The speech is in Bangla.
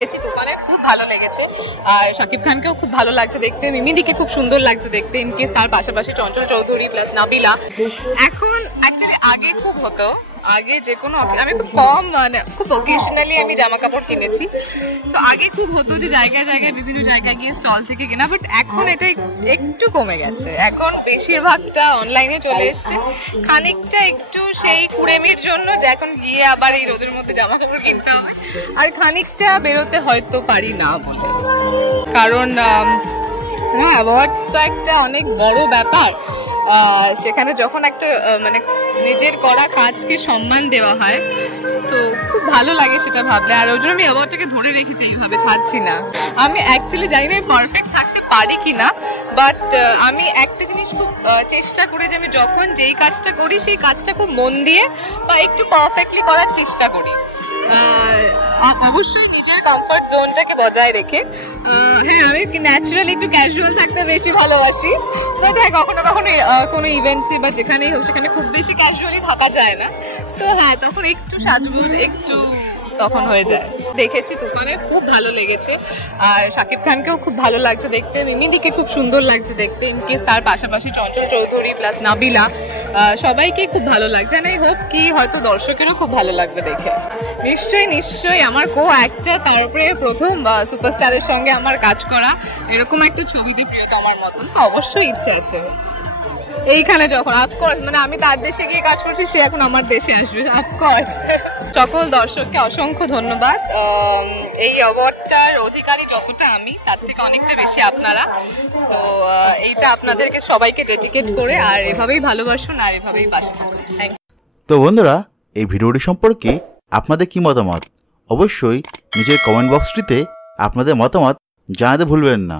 তুফানের খুব ভালো লেগেছে আর শাকিব খানকেও খুব ভালো লাগছে দেখতে, মিমিদিকে খুব সুন্দর লাগছে দেখতে, ইনকেস তার পাশাপাশি চঞ্চল চৌধুরী প্লাস নাবিলা। এখন অ্যাকচুয়ালি আগে খুব হতো, আগে যে কোনো আমি খুব কম মানে খুব অকেশনালি আমি জামা কাপড় কিনেছি, তো আগে খুব হতো যে জায়গায় জায়গায় বিভিন্ন জায়গায় গিয়ে স্টল থেকে কেনা, বাট এখন এটা একটু কমে গেছে। এখন বেশিরভাগটা অনলাইনে চলে এসছে, খানিকটা একটু সেই কুড়েমির জন্য যে এখন গিয়ে আবার এই রোদের মধ্যে জামা কাপড় কিনতে হবে, আর খানিকটা বেরোতে হয়তো পারি না বলে, কারণ হ্যাঁ অ্যাওয়ার্ড তো একটা অনেক বড় ব্যাপার, সেখানে যখন একটা মানে নিজের করা কাজকে সম্মান দেওয়া হয় তো খুব ভালো লাগে সেটা ভাবলে, আর ওই জন্য আমি অ্যাওয়ার্ডটাকে ধরে রেখেছি, এইভাবে ছাড়ছি না। আমি অ্যাকচুয়ালি জানি না আমি পারফেক্ট থাকতে পারি কিনা, বাট আমি একটা জিনিস খুব চেষ্টা করি যে আমি যখন যেই কাজটা করি সেই কাজটা খুব মন দিয়ে বা একটু পারফেক্টলি করার চেষ্টা করি, অবশ্যই নিজের কমফর্ট জোনটাকে বজায় রেখে। হ্যাঁ আমি ন্যাচারালি একটু ক্যাজুয়াল থাকতে বেশি ভালোবাসি, বাট হ্যাঁ কখনো কখনো কোনো ইভেন্টসে বা যেখানেই হোক সেখানে খুব বেশি ক্যাজুয়ালি থাকা যায় না, তো হ্যাঁ তখন একটু সাজগোজ একটু তখন হয়ে যায়। দেখেছি তুফানে খুব ভালো লেগেছে আর শাকিব খানকেও খুব ভালো লাগছে দেখতে, মিমিদিকে খুব সুন্দর লাগছে দেখতে, ইনকেস তার পাশাপাশি চঞ্চল চৌধুরী প্লাস নাবিলা, সবাইকে খুব ভালো লাগছে। না হোপ কি হয়তো দর্শকেরও খুব ভালো লাগবে দেখে। নিশ্চয়ই নিশ্চয়ই আমার কো অ্যাক্টর, তারপরে প্রথম সুপারস্টারের সঙ্গে আমার কাজ করা, এরকম একটা ছবিতে প্রিয়তমার মতন তো অবশ্যই ইচ্ছে আছে। এইখানে যখন অফকোর্স মানে আমি তার দেশে গিয়ে কাজ করছি, সে এখন আমার দেশে আসবে অফকোর্স। সকল দর্শককে অসংখ্য ধন্যবাদ। এই অ্যাওয়ার্ডটার অধিকারী যতটা আমি, তার থেকে অনেকটা বেশি আপনারা, তো এইটা আপনাদেরকে সবাইকে ডেডিকেট করে, আর এভাবেই ভালোবাসুন আর এভাবেই পাশে থাকুন। Thank you. তো বন্ধুরা, এই ভিডিওটি সম্পর্কে আপনাদের কি মতামত অবশ্যই নিচের কমেন্ট বক্সটিতে আপনাদের মতামত জানাতে ভুলবেন না।